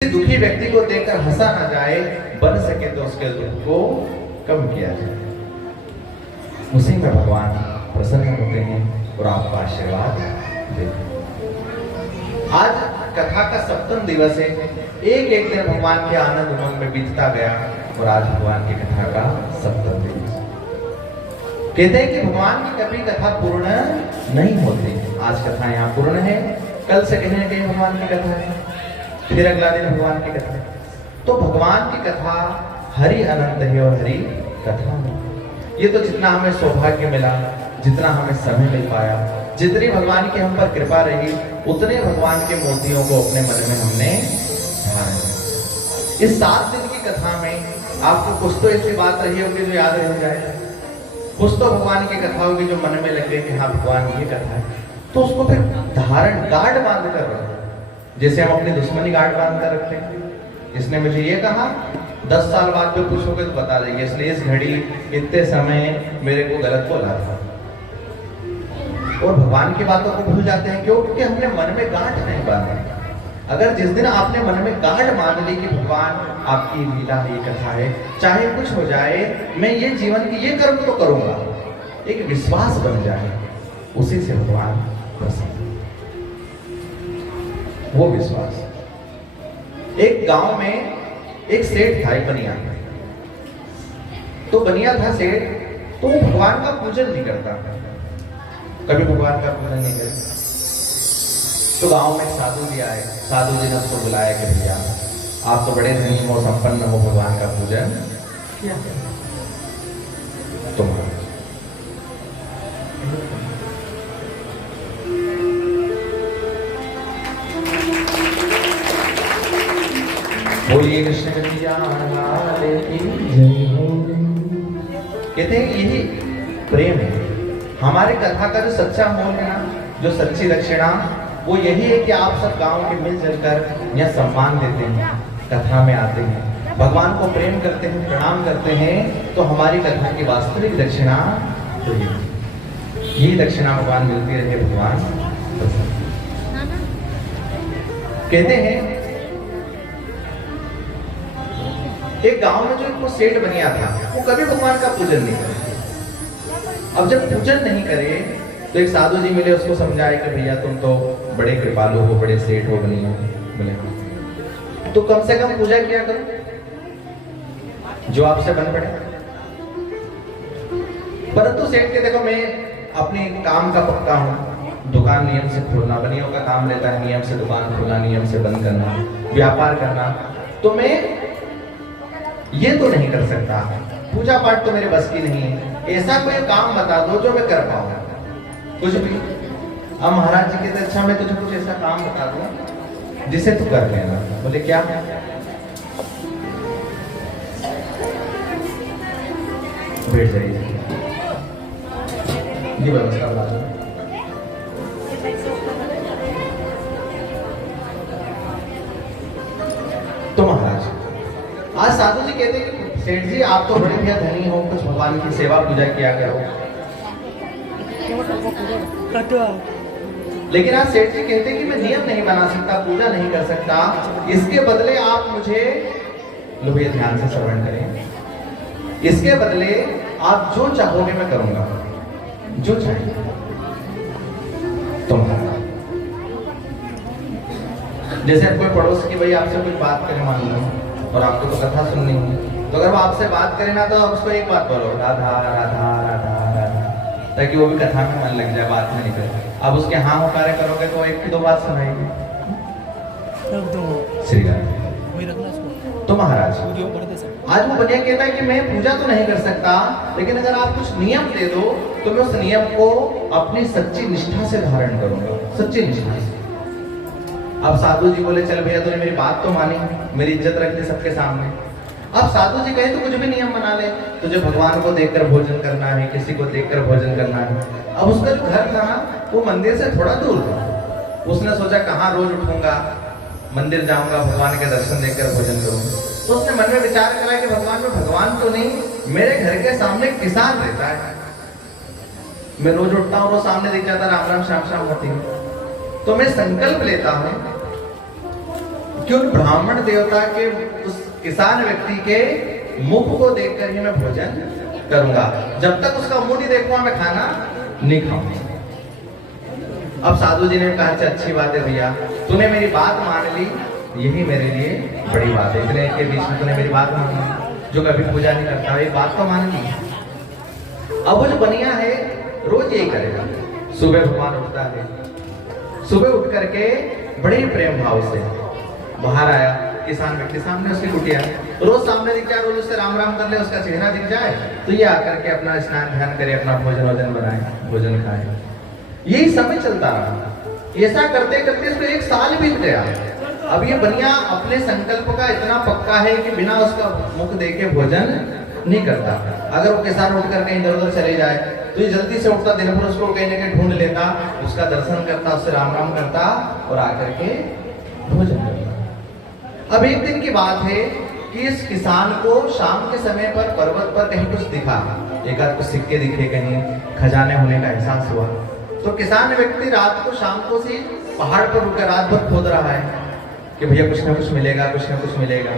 दुखी व्यक्ति को देखकर हंसा ना जाए, बन सके तो उसके दुख को कम किया जाए। उसी में भगवान प्रसन्न होते हैं और आपका आशीर्वाद देते हैं। आज कथा का सप्तम दिवस है। एक एक दिन भगवान के आनंद उमंग में बीतता गया और आज भगवान की कथा का सप्तम दिवस। कहते हैं कि भगवान की कभी कथा पूर्ण नहीं होती। आज कथा यहाँ पूर्ण है, कल से कहीं ना कहीं भगवान की कथा है, फिर अगला दिन भगवान की कथा। तो भगवान की कथा हरि अनंत है और हरि कथा है। ये तो जितना हमें सौभाग्य मिला, जितना हमें समय मिल पाया, जितनी भगवान की हम पर कृपा रही, उतने भगवान के मोतियों को अपने मन में हमने धारण किया। इस 7 दिन की कथा में आपको कुछ तो ऐसी बात रही होगी जो याद रह जाए, कुछ तो भगवान की कथा होगी जो मन में लगे कि हाँ भगवान ये कथा है, तो उसको फिर धारण गाढ़ बांध कर रखो। जैसे हम अपनी दुश्मनी गाढ़ बांध कर रखते हैं। इसने मुझे ये कहा, 10 साल बाद जो पूछोगे तो बता देंगे, इसलिए इस घड़ी इतने समय मेरे को गलत बोला था। और भगवान की बातों को भूल जाते हैं। क्यों? क्योंकि हमने मन में गांठ नहीं बांधी। अगर जिस दिन आपने मन में गांठ बांध ली कि भगवान आपकी लीला ये कथा है, चाहे कुछ हो जाए, मैं ये जीवन की ये कर्म तो करूंगा, एक विश्वास बन जाए, उसी से भगवान प्रसन्न। वो विश्वास। एक गांव में एक सेठ था, एक बनिया। तो बनिया था सेठ, तो वो भगवान का पूजन नहीं करता, कभी भगवान का पूजन नहीं करता। तो गांव में साधु जी आए। साधु जी ने उसको बुलाया कि भैया आप तो बड़े धनी हो, संपन्न हो, भगवान का पूजन किया तुम। बोलिए कृष्ण कन्हैया लाल की जय हो। कहते हैं यही प्रेम है। हमारे कथा का जो सच्चा मोल है ना, जो सच्ची दक्षिणा, वो यही है कि आप सब गांव के मिलजुल कर यह सम्मान देते हैं, कथा में आते हैं, भगवान को प्रेम करते हैं, प्रणाम करते हैं। तो हमारी कथा की वास्तविक दक्षिणा तो यही दक्षिणा भगवान मिलती रहे। भगवान कहते हैं एक गांव में जो एक सेठ बनिया था, वो कभी भगवान का पूजन नहीं करे। अब जब पूजन नहीं करे तो एक साधु जी मिले, उसको समझाए कि भैया तुम तो बड़े कृपालु हो, बड़े सेठ हो बनिया, बोले तो कम से कम पूजा किया करो जो आपसे बन पड़े। परंतु सेठ के देखो, मैं अपने काम का पक्का हूँ, दुकान नियम से खोलना, बनियों का काम रहता है नियम से दुकान खोलना, नियम से बंद करना, व्यापार करना, तो मैं ये तो नहीं कर सकता। पूजा पाठ तो मेरे बस की नहीं है। ऐसा कोई काम बता दो जो मैं कर पाऊंगा, कुछ भी। अब महाराज जी कहते अच्छा मैं तुझे कुछ ऐसा काम बता दूं जिसे तू कर लेना। बोले क्या? बैठ जाइए, ये व्यवस्था बता दो। तो महाराज आज साधु जी कहते हैं कि सेठ जी आप तो बड़े भैया धनी हो, कुछ भगवान की सेवा पूजा किया करो। लेकिन आज सेठ जी कहते हैं कि मैं नियम नहीं बना सकता, पूजा नहीं कर सकता, इसके बदले आप मुझे, लो भैया ध्यान से श्रवण करें, इसके बदले आप जो चाहोगे मैं करूंगा, जो चाहिए तुम्हारा। जैसे कोई पड़ोस की भाई आपसे कुछ बात करे मान लो, और आपको तो कथा सुननी है, तो अगर वो आपसे बात करे ना तो आप उसको एक बात बोलो, राधा राधा राधा राधा, ताकि वो भी कथा में मन लग जाए, बात में निकले। अब उसके हाँ हो कार्य करोगे तो 1 की 2 बात सुनाएगी। श्री राम। तो महाराज आज वो बनिया कहता है कि मैं पूजा तो नहीं कर सकता, लेकिन अगर आप कुछ नियम दे दो तो मैं उस नियम को अपनी सच्ची निष्ठा से धारण करूंगा, सच्ची निष्ठा से। अब साधु जी बोले चल भैया तूने मेरी बात तो मानी, मेरी इज्जत रख दी सबके सामने। अब साधु जी कहे तो कुछ भी नियम बना ले, तुझे भगवान को देखकर भोजन करना है, किसी को देखकर भोजन करना है। अब उसका जो घर था ना वो मंदिर से थोड़ा दूर था। उसने सोचा कहाँ रोज उठूंगा, मंदिर जाऊंगा, भगवान के दर्शन देखकर भोजन करूंगा। तो उसने मन में विचार करा कि भगवान में भगवान तो नहीं, मेरे घर के सामने किसान रहता है, मैं रोज उठता हूँ, वो सामने दिख जाता राम राम श्याम श्याम होती है, तो मैं संकल्प लेता हूं कि उन ब्राह्मण देवता के उस किसान व्यक्ति के मुख को देखकर ही मैं भोजन करूंगा, जब तक उसका मुंह नहीं देखूंगा मैं खाना नहीं खाऊंगा। अब साधु जी ने कहा अच्छा अच्छी बात है भैया, तूने मेरी बात मान ली, यही मेरे लिए बड़ी बात है। इतने के बीच में तूने मेरी बात मानी, जो कभी पूजा नहीं करता ये बात तो मान ली। अब वो जो बनिया है रोज यही करेगा, सुबह भगवान उठता है, सुबह उठ करके बड़े प्रेम भाव से बाहर आया, किसान व्यक्ति सामने उसकी कुटिया, रोज सामने दिख जाए, रोज उससे राम राम कर ले, उसका चेहरा दिख जाए तो ये आकर के अपना स्नान ध्यान करे, अपना भोजन वोजन बनाए, भोजन खाए। यही समय चलता रहा। ऐसा करते करते इसको 1 साल बीत गया। अब ये बनिया अपने संकल्प का इतना पक्का है कि बिना उसका मुख देखे भोजन नहीं करता। अगर वो किसान उठ करके इधर उधर चले जाए तो ये जल्दी से उठता, दिन भर उसको कहीं ना कहीं ढूंढ लेता, उसका दर्शन करता, उससे राम राम करता और आकर के भोजन करता। अब एक दिन की बात है कि इस किसान को शाम के समय पर पर्वत पर कहीं कुछ दिखा, एक आध कुछ सिक्के दिखे, कहीं खजाने होने का एहसास हुआ। तो किसान व्यक्ति रात को शाम को सी पहाड़ पर रुकर रात भर खोद रहा है कि भैया कुछ ना कुछ मिलेगा, कुछ ना कुछ मिलेगा।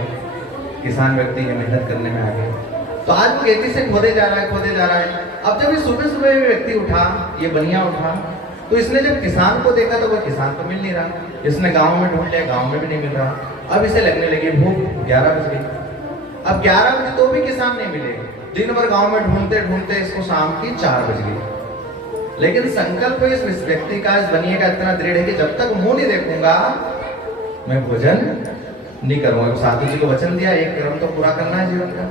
किसान व्यक्ति है, मेहनत करने में आगे। तो आज वो खेती से खोदे जा रहा है, खोदे जा रहा है। अब जब ये सुबह सुबह व्यक्ति उठा, ये बनिया उठा, तो इसने जब किसान को देखा तो वो किसान तो मिल नहीं रहा। इसने गांव में ढूंढ लिया, गांव में भी नहीं मिल रहा। अब इसे लगने लगी भूख, 11 बज गई। अब 11 बजे तो भी किसान नहीं मिले। दिन भर गांव में ढूंढते ढूंढते इसको शाम की 4 बज गई। लेकिन संकल्प इस व्यक्ति का, इस बनिए का इतना दृढ़ है कि जब तक मुंह नहीं देखूंगा मैं भोजन नहीं करूंगा। साधु जी को वचन दिया, एक क्रम तो पूरा करना है जीवन का।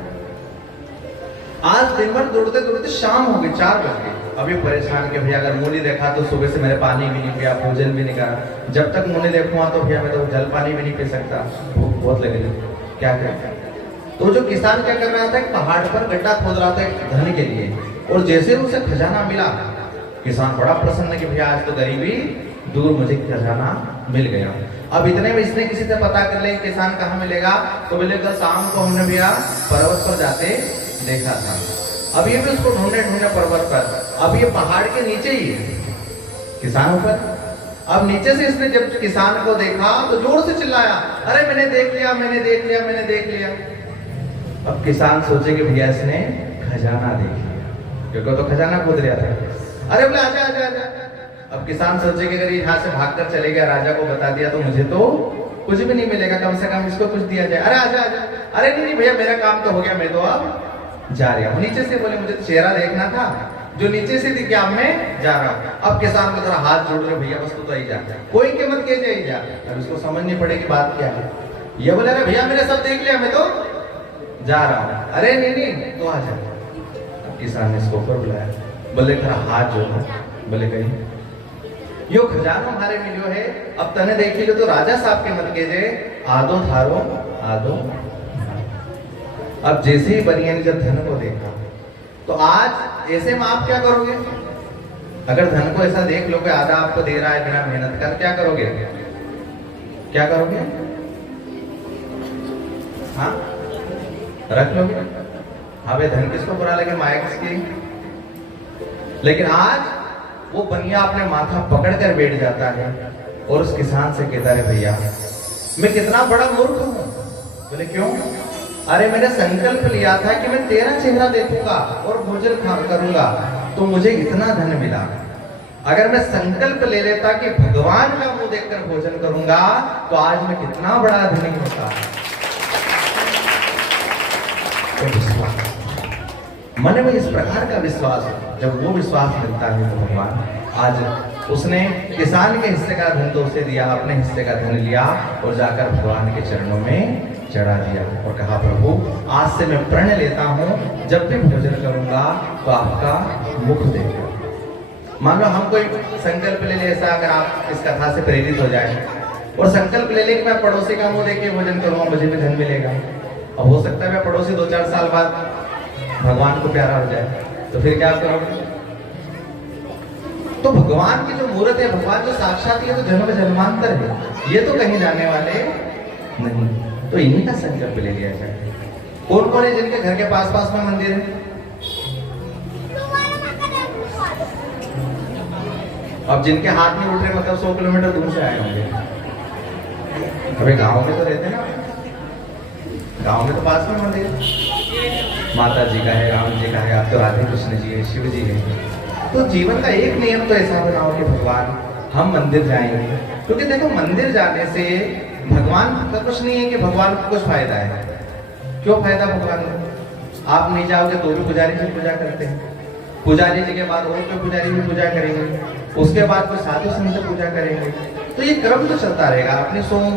आज दिन भर दौड़ते दौड़ते शाम हो गई, 4 बज गए। अब ये परेशान कि भैया अगर मुंह नहीं देखा तो सुबह से मेरे पानी भी नहीं पिया, भोजन भी नहीं करा, जब तक मुंह नहीं देखूंगा तो भैया मैं तो जल पानी भी नहीं पी सकता, भूख बहुत लगेगी, क्या करें। तो जो किसान क्या कर रहा था, एक पहाड़ पर गड्ढा खोद रहा था एक धन के लिए, और जैसे उसे खजाना मिला, किसान बड़ा प्रसन्न कि भैया आज तो गरीबी दूर, मुझे खजाना मिल गया। अब इतने में इसने किसी से पता कर ले किसान कहाँ मिलेगा, तो बोले कल शाम को हमने भैया पर्वत पर जाते देखा था। अब ये भी उसको ढूंढने ढूंढने पर्वत पर, अब ये पहाड़ के नीचे ही है किसान ऊपर। अब नीचे से इसने जब किसान को देखा तो जोर से चिल्लाया, अरे मैंने देख लिया, मैंने देख लिया, मैंने देख लिया। अब किसान सोचे कि भैया इसने खजाना देख लिया, क्योंकि तो खजाना खोद लिया था। अरे बोले आजा आजा आजा। अब किसान सोचे कि अगर यहाँ से भागकर चले गया, राजा को बता दिया तो मुझे तो कुछ भी नहीं मिलेगा, कम से कम इसको कुछ दिया जाए। अरे आजा आजा। अरे नहीं भैया मेरा काम तो हो गया, मैं तो अब जा रहा हूँ। नीचे से बोले मुझे चेहरा देखना था, जो नीचे से दिख गया अब मैं जा रहा हूँ। अब किसान को थोड़ा हाथ जोड़ रहे, भैया बस तो ही जा, कोई के मत कह जाए जा। अब इसको समझनी पड़ेगी बात क्या है। ये बोले अरे भैया मैंने सब देख लिया, मैं तो जा रहा हूँ। अरे नहीं तो आ जा। किसान ने इसको ऊपर बुलाया, बोले थोड़ा हाथ जोड़ो। बोले कहीं यो खजानो हमारे मिलियो है, अब तने देखी लो तो राजा साहब के मत केजे, आदो थारो आदो। अब जैसे ही बनिया ने जब धन को देखा तो आज ऐसे में आप क्या करोगे? अगर धन को ऐसा देख लोगे, आधा आपको दे रहा है बिना मेहनत कर, क्या करोगे? क्या करोगे? हाँ रख लोगे। हाँ भाई धन किसको बुरा लगे, माया किसकी। लेकिन आज वो बनिया अपने माथा पकड़ कर बैठ जाता है और उस किसान से कहता है भैया मैं कितना बड़ा मूर्ख हूं। बोले क्यों? अरे मैंने संकल्प लिया था कि मैं तेरा चेहरा देखूंगा और भोजन करूंगा, तो मुझे इतना धन मिला। अगर मैं संकल्प ले लेता कि भगवान का मुंह देखकर भोजन करूंगा तो आज मैं कितना बड़ा धनी होता। मन में इस प्रकार का विश्वास, जब वो विश्वास मिलता है तो भगवान आज उसने किसान के हिस्से का धन तो उसे दिया, अपने हिस्से का धन लिया और जाकर भगवान के चरणों में चढ़ा दिया और कहा प्रभु आज से मैं प्रण लेता हूँ, जब भी भोजन करूंगा तो आपका मुख देखो। मान लो हम कोई संकल्प ले ले, ऐसा अगर आप इस कथा से प्रेरित हो जाए और संकल्प ले ले कि मैं पड़ोसी का मुंह देख के भोजन करूंगा, मुझे भी धन मिलेगा। अब हो सकता है मैं पड़ोसी 2-4 साल बाद भगवान को प्यारा हो जाए, तो फिर क्या करोगे? तो भगवान की जो मूर्त है, भगवान जो साक्षात है, तो जन्म जन्मांतर है, ये तो कहीं जाने वाले नहीं। तो इन्हीं का संकल्प ले लिया जाए। कौन कौन है जिनके घर के पास पास में मंदिर है? अब जिनके हाथ में उठ रहे मतलब 100 किलोमीटर दूर से आए होंगे। अबे गांव में तो रहते ना, गांव में तो पास में मंदिर माता जी का है, राम जी का है, आप तो राधे कृष्ण जी है, शिव जी है। तो जीवन का एक नियम तो ऐसा बनाओ कि भगवान हम मंदिर जाएंगे, क्योंकि देखो मंदिर जाने से भगवान का कुछ नहीं है कि भगवान को कुछ फायदा है। क्यों फायदा भगवान को? आप नहीं जाओगे तो भी पुजारी जी पूजा करते हैं, पुजारी जी के बाद और कोई पुजारी भी पूजा करेंगे, उसके बाद कोई साधु संत पूजा करेंगे। तो ये क्रम तो चलता रहेगा। अपने सोम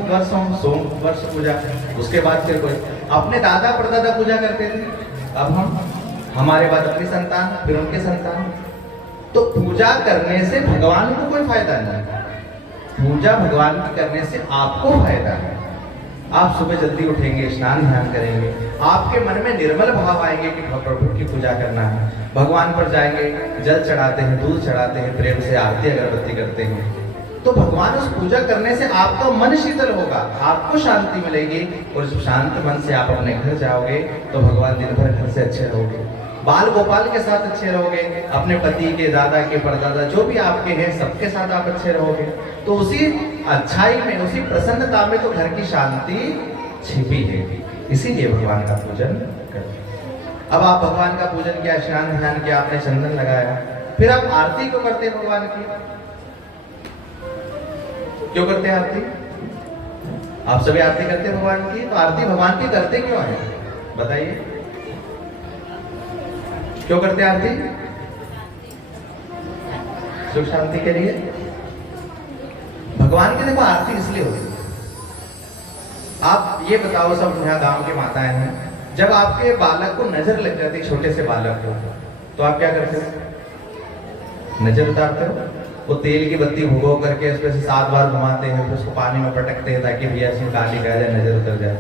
वर्ष पूजा, उसके बाद फिर कोई, अपने दादा परदादा पूजा करते थे, अब हमारे बाद अपनी संतान, फिर उनके संतान। तो पूजा करने से भगवान को कोई फायदा नहीं, पूजा भगवान की करने से आपको फायदा है। आप सुबह जल्दी उठेंगे, स्नान ध्यान करेंगे, आपके मन में निर्मल भाव आएंगे कि प्रभु की पूजा करना है। भगवान पर जाएंगे, जल चढ़ाते हैं, दूध चढ़ाते हैं, प्रेम से आरती अगरबत्ती करते हैं, तो भगवान उस पूजा करने से आपका मन शीतल होगा, आपको शांति मिलेगी। और जब शांत मन से आप अपने घर जाओगे तो भगवान दिन भर घर से अच्छे रहोगे, बाल गोपाल के साथ अच्छे रहोगे, अपने पति के, दादा के, परदादा जो भी आपके हैं सबके साथ आप अच्छे रहोगे। तो उसी अच्छाई में, उसी प्रसन्नता में तो घर की शांति छिपी है। इसीलिए भगवान का पूजन करते। अब आप भगवान का पूजन किया, स्नान ध्यान किया, आपने चंदन लगाया, फिर आप आरती को करते हैं भगवान की। क्यों करते हैं आरती? आप सभी आरती करते हैं भगवान की, तो आरती भगवान की करते क्यों है बताइए? क्यों करते हैं आरती? सुख शांति के लिए। भगवान की देखो आरती इसलिए होती है। आप ये बताओ, सब यहाँ गांव के माताएं हैं, जब आपके बालक को नजर लग जाती है, छोटे से बालक को, तो आप क्या करते हो? नजर उतारते हो। वो तेल की बत्ती भुगो करके उसमें से 7 बार घुमाते हैं, फिर उसको पानी में पटकते हैं ताकि भैया इसमें काली कह जाए, नजर उतर जाए।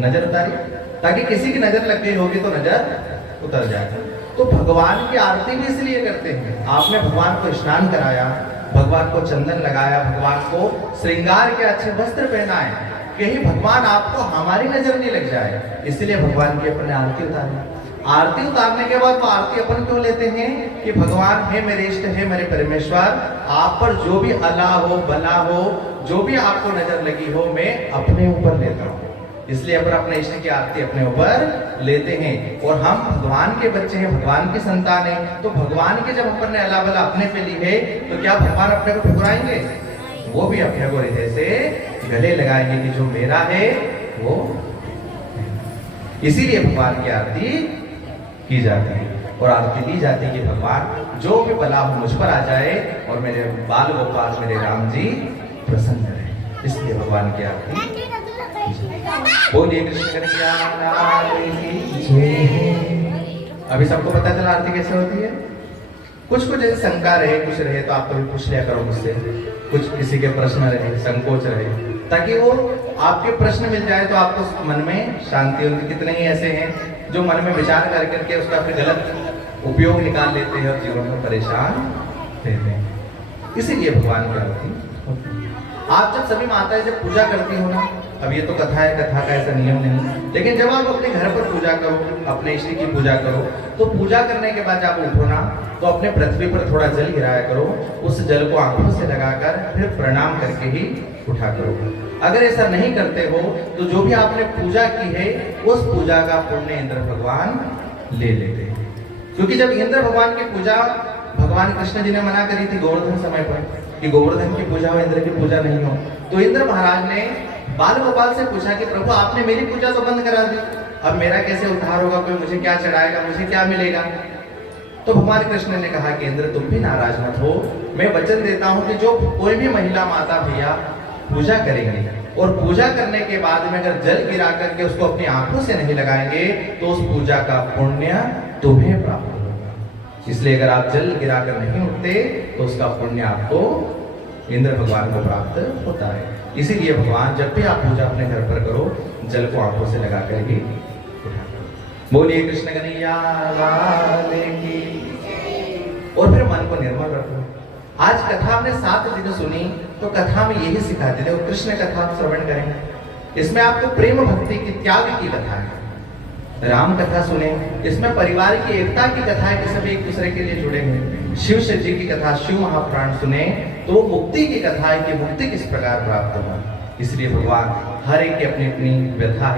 नजर उतारी ताकि किसी की नजर लग गई होगी तो नजर उतर जाए। तो भगवान की आरती भी इसलिए करते हैं। आपने भगवान को स्नान कराया, भगवान को चंदन लगाया, भगवान को श्रृंगार के अच्छे वस्त्र पहनाए, कहीं भगवान आपको हमारी नजर नहीं लग जाए, इसलिए भगवान की अपने आरती उतारी। आरती उतारने के बाद तो आरती अपन क्यों लेते हैं कि भगवान है मेरे इष्ट, है मेरे परमेश्वर, आप पर जो भी अला हो, बला हो, जो भी आपको नजर लगी हो, मैं अपने ऊपर लेता हूँ। इसलिए अपन अपने इष्ट की आरती अपने ऊपर लेते हैं। और हम भगवान के बच्चे हैं, भगवान की संतान है, तो भगवान के जब अपन ने अला बला अपने पे ली है, तो क्या भगवान अपने को ठुकराएंगे? वो भी अपने को हृदय से गले लगाएंगे कि जो मेरा है वो। इसीलिए भगवान की आरती की जाती है और आरती दी जाती है कि भगवान जो भी बला हो मुझ पर आ जाए और मेरे बाल गोपाल, मेरे राम जी प्रसन्न रहे। इसलिए भगवान की आरती। बोलिए कृष्ण कन्हैया लाल की जय। अभी सबको पता चला आरती कैसे होती है? कुछ कुछ जैसे शंका रहे, कुछ रहे तो आप कभी पूछ लिया करो मुझसे, कुछ किसी के प्रश्न रहे, संकोच रहे, ताकि वो आपके प्रश्न मिल जाए तो आपको मन में शांति होती। कितने ही ऐसे हैं जो मन में विचार कर करके उसका फिर गलत उपयोग निकाल लेते हैं और जीवन में परेशान रहते हैं। इसीलिए भगवान की आरती होती है। आप जब सभी माताएं जब पूजा करती हो ना, अब ये तो कथा है, कथा का ऐसा नियम नहीं, लेकिन जब आप अपने घर पर पूजा करो, अपने इष्ट की पूजा करो, तो पूजा करने के बाद जब उठो ना, तो अपने पृथ्वी पर थोड़ा जल गिराया करो, उस जल को आंखों से लगाकर फिर प्रणाम करके ही उठा करो। अगर ऐसा नहीं करते हो तो जो भी आपने पूजा की है उस पूजा का पुण्य इंद्र भगवान ले लेते हैं। क्योंकि जब इंद्र भगवान की पूजा भगवान कृष्ण जी ने मना करी थी गोवर्धन समय पर कि गोवर्धन की पूजा हो, इंद्र की पूजा नहीं हो, तो इंद्र महाराज ने बाल गोपाल से पूछा कि प्रभु आपने मेरी पूजा तो बंद करा दी, अब मेरा कैसे उद्धार होगा, कोई मुझे क्या चढ़ाएगा, मुझे क्या मिलेगा? तो भगवान कृष्ण ने कहा कि इंद्र तुम भी नाराज मत हो, मैं वचन देता हूं कि जो कोई भी महिला माता भैया पूजा करेंगे और पूजा करने के बाद में अगर जल गिरा करके उसको अपनी आंखों से नहीं लगाएंगे तो उस पूजा का पुण्य तुम्हें प्राप्त होगा। इसलिए अगर आप जल गिरा कर नहीं उठते तो उसका पुण्य आपको इंद्र भगवान को प्राप्त होता है। इसीलिए भगवान जब भी आप पूजा अपने घर पर करो, जल को आंखों से लगा कर ही उठा करो। बोलिए कृष्ण कन्हैया लाल की। और फिर मन को निर्मल रखो। आज कथा हमने 7 दिन सुनी, तो कथा में यही सिखाते थे, कृष्ण कथा श्रवण करें, इसमें आपको प्रेम भक्ति की, त्याग की कथा है। राम कथा सुने, इसमें परिवार की एकता की कथा है कि सभी एक दूसरे के लिए जुड़े हैं। शिव जी की कथा, शिव महापुराण सुने तो मुक्ति की कथा है कि मुक्ति किस प्रकार प्राप्त होगा। इसलिए भगवान हर एक की अपनी अपनी व्यथा है।